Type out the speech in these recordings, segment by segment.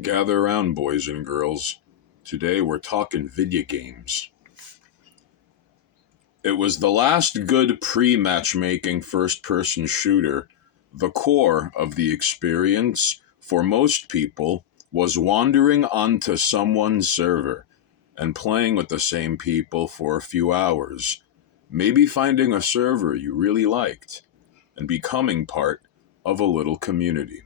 Gather around, boys and girls. Today we're talking video games. It was the last good pre-matchmaking first-person shooter. The core of the experience, for most people, was wandering onto someone's server and playing with the same people for a few hours, maybe finding a server you really liked, and becoming part of a little community.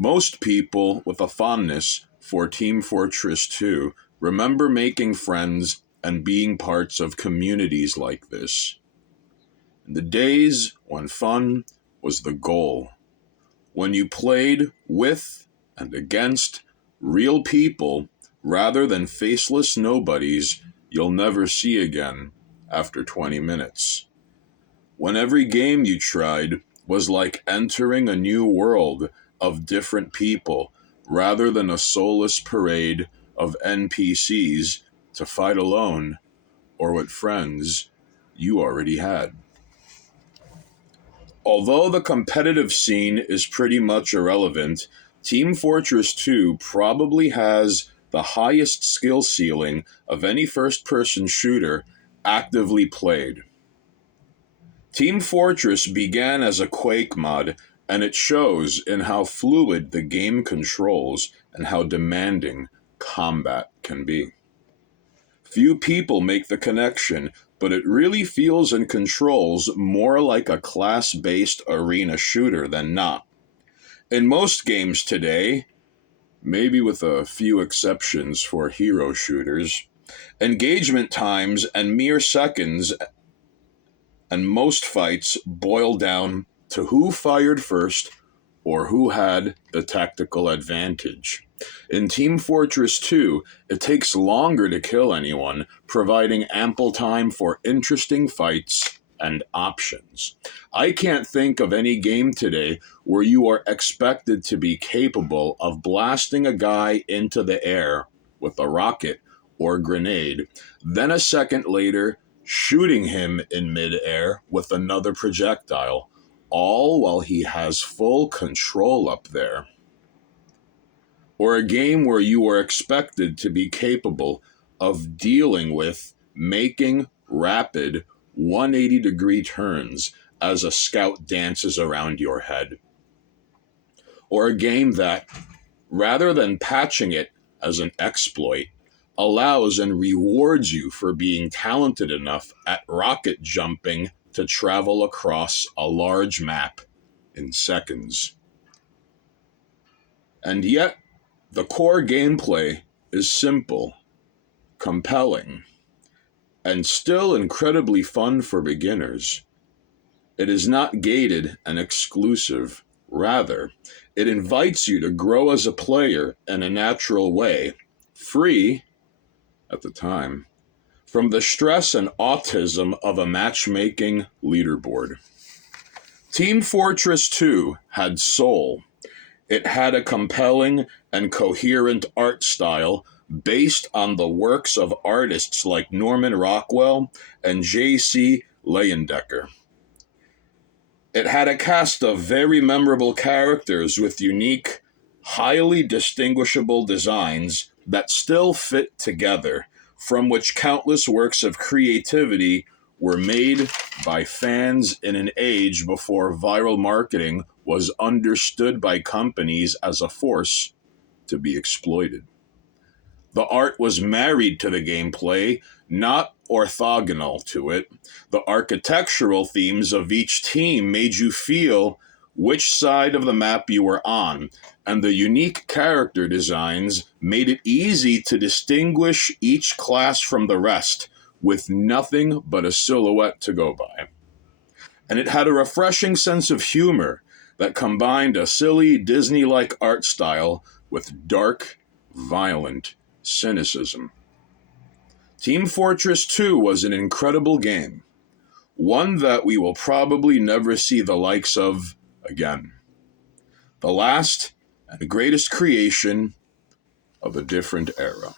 Most people with a fondness for Team Fortress 2 remember making friends and being parts of communities like this. In the days when fun was the goal, when you played with and against real people rather than faceless nobodies you'll never see again after 20 minutes. When every game you tried was like entering a new world of different people rather than a soulless parade of NPCs to fight alone or with friends you already had. Although the competitive scene is pretty much irrelevant, Team Fortress 2 probably has the highest skill ceiling of any first-person shooter actively played. Team Fortress began as a Quake mod, and it shows in how fluid the game controls and how demanding combat can be. Few people make the connection, but it really feels and controls more like a class-based arena shooter than not. In most games today, maybe with a few exceptions for hero shooters, engagement times and mere seconds and most fights boil down to who fired first or who had the tactical advantage. In Team Fortress 2, it takes longer to kill anyone, providing ample time for interesting fights and options. I can't think of any game today where you are expected to be capable of blasting a guy into the air with a rocket or grenade, then a second later shooting him in midair with another projectile, all while he has full control up there. Or a game where you are expected to be capable of dealing with making rapid 180-degree turns as a scout dances around your head. Or a game that, rather than patching it as an exploit, allows and rewards you for being talented enough at rocket jumping to travel across a large map in seconds. And yet, the core gameplay is simple, compelling, and still incredibly fun for beginners. It is not gated and exclusive. Rather, it invites you to grow as a player in a natural way, free, at the time, from the stress and autism of a matchmaking leaderboard. Team Fortress 2 had soul. It had a compelling and coherent art style based on the works of artists like Norman Rockwell and J.C. Leyendecker. It had a cast of very memorable characters with unique, highly distinguishable designs that still fit together, from which countless works of creativity were made by fans in an age before viral marketing was understood by companies as a force to be exploited. The art was married to the gameplay, not orthogonal to it. The architectural themes of each team made you feel which side of the map you were on, and the unique character designs made it easy to distinguish each class from the rest, with nothing but a silhouette to go by. And it had a refreshing sense of humor that combined a silly Disney-like art style with dark, violent cynicism. Team Fortress 2 was an incredible game, one that we will probably never see the likes of again. The last and greatest creation of a different era.